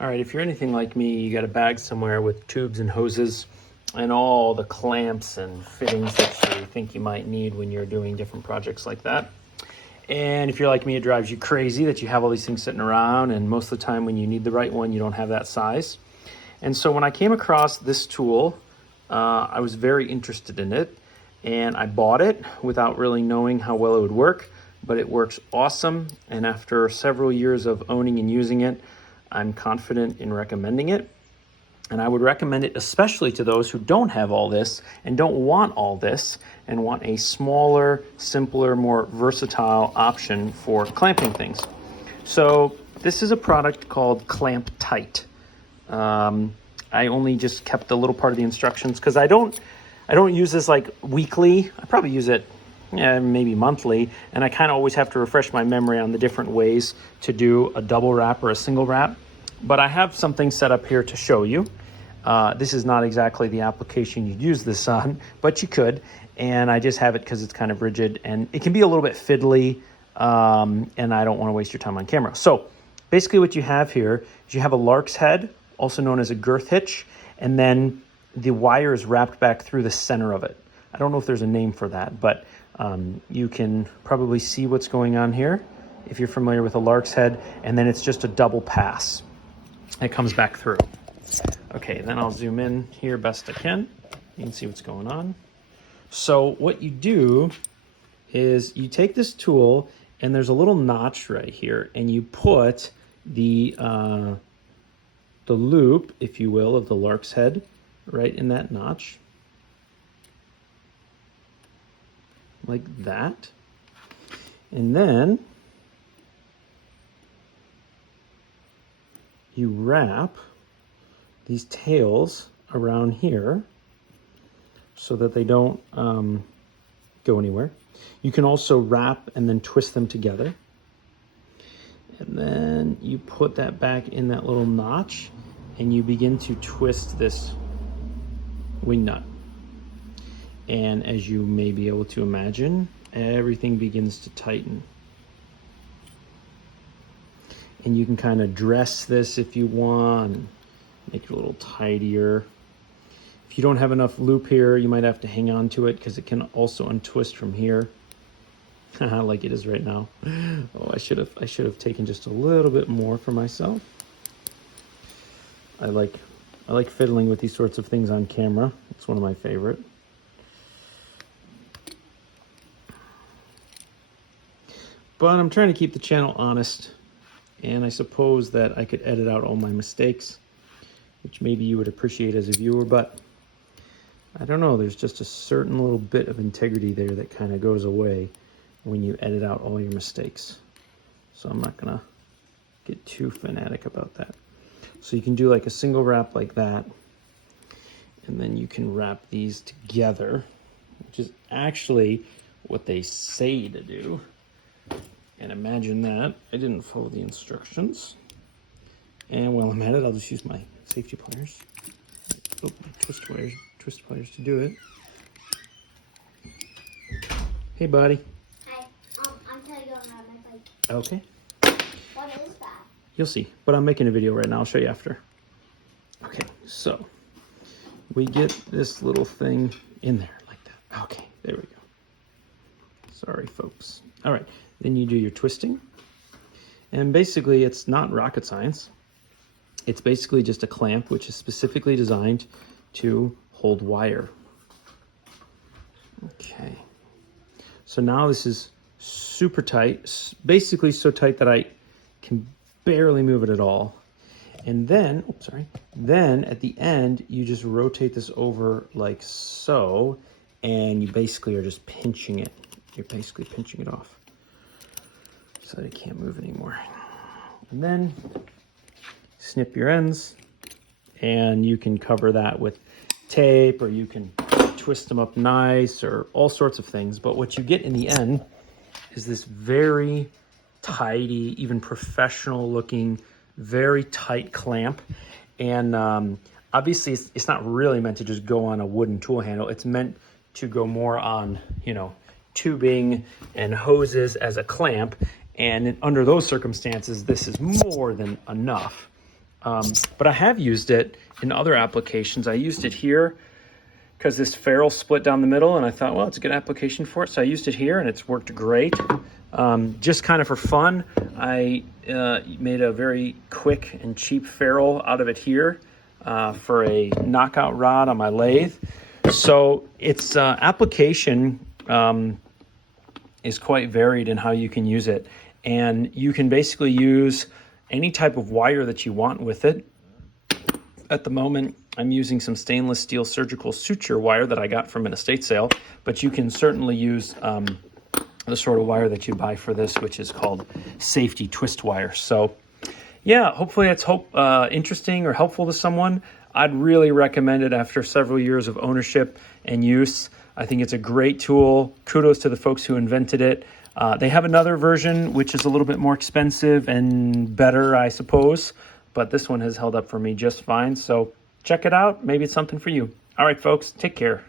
All right, if you're anything like me, you got a bag somewhere with tubes and hoses and all the clamps and fittings that you think you might need when you're doing different projects like that. And if you're like me, it drives you crazy that you have all these things sitting around, and most of the time when you need the right one, you don't have that size. And so when I came across this tool, I was very interested in it, and I bought it without really knowing how well it would work, but it works awesome. And after several years of owning and using it, I'm confident in recommending it. And I would recommend it especially to those who don't have all this and don't want all this and want a smaller, simpler, more versatile option for clamping things. So this is a product called Clamp Tite. I only just kept a little part of the instructions because I don't use this like weekly. I probably use it maybe monthly, and I kind of always have to refresh my memory on the different ways to do a double wrap or a single wrap. But I have something set up here to show you. This is not exactly the application you'd use this on, but you could. And I just have it because it's kind of rigid and it can be a little bit fiddly, and I don't want to waste your time on camera. So basically what you have here is you have a lark's head, also known as a girth hitch, and then the wire is wrapped back through the center of it. I don't know if there's a name for that, but you can probably see what's going on here if you're familiar with a lark's head, and then it's just a double pass. It comes back through. Okay, then I'll zoom in here best I can. You can see what's going on. So what you do is you take this tool, and there's a little notch right here, and you put the loop, if you will, of the lark's head right in that notch. Like that. And then you wrap these tails around here so that they don't go anywhere. You can also wrap and then twist them together. And then you put that back in that little notch and you begin to twist this wing nut. And as you may be able to imagine, everything begins to tighten. And you can kind of dress this if you want, make it a little tidier. If you don't have enough loop here, you might have to hang on to it because it can also untwist from here. Like it is right now. Oh, I should have taken just a little bit more for myself. I like fiddling with these sorts of things on camera. It's one of my favorite. But I'm trying to keep the channel honest, and I suppose that I could edit out all my mistakes, which maybe you would appreciate as a viewer, but I don't know, there's just a certain little bit of integrity there that kind of goes away when you edit out all your mistakes. So I'm not gonna get too fanatic about that. So you can do like a single wrap like that, and then you can wrap these together, which is actually what they say to do. And imagine that I didn't follow the instructions. And while I'm at it, I'll just use my safety pliers. Oh, my twist pliers to do it. Hey, buddy. Hi. I'm trying to go around my bike. Okay. What is that? You'll see. But I'm making a video right now. I'll show you after. Okay, so we get this little thing in there like that. Okay, there we go. Sorry, folks. All right. Then you do your twisting, and basically it's not rocket science. It's basically just a clamp which is specifically designed to hold wire. Okay, so now this is super tight, basically so tight that I can barely move it at all. And then, then at the end you just rotate this over like so, and you basically are just pinching it. You're basically pinching it off so that it can't move anymore. And then snip your ends, and you can cover that with tape, or you can twist them up nice, or all sorts of things. But what you get in the end is this very tidy, even professional looking, very tight clamp. And obviously it's not really meant to just go on a wooden tool handle. It's meant to go more on, you know, tubing and hoses as a clamp. And under those circumstances, this is more than enough. But I have used it in other applications. I used it here because this ferrule split down the middle, and I thought, well, it's a good application for it. So I used it here, and it's worked great. Just kind of for fun, I made a very quick and cheap ferrule out of it here for a knockout rod on my lathe. So its application is quite varied in how you can use it. And you can basically use any type of wire that you want with it. At the moment, I'm using some stainless steel surgical suture wire that I got from an estate sale, but you can certainly use the sort of wire that you buy for this, which is called safety twist wire. So yeah, hopefully it's interesting or helpful to someone. I'd really recommend it after several years of ownership and use. I think it's a great tool. Kudos to the folks who invented it. They have another version, which is a little bit more expensive and better, I suppose, but this one has held up for me just fine. So check it out. Maybe it's something for you. All right, folks, take care.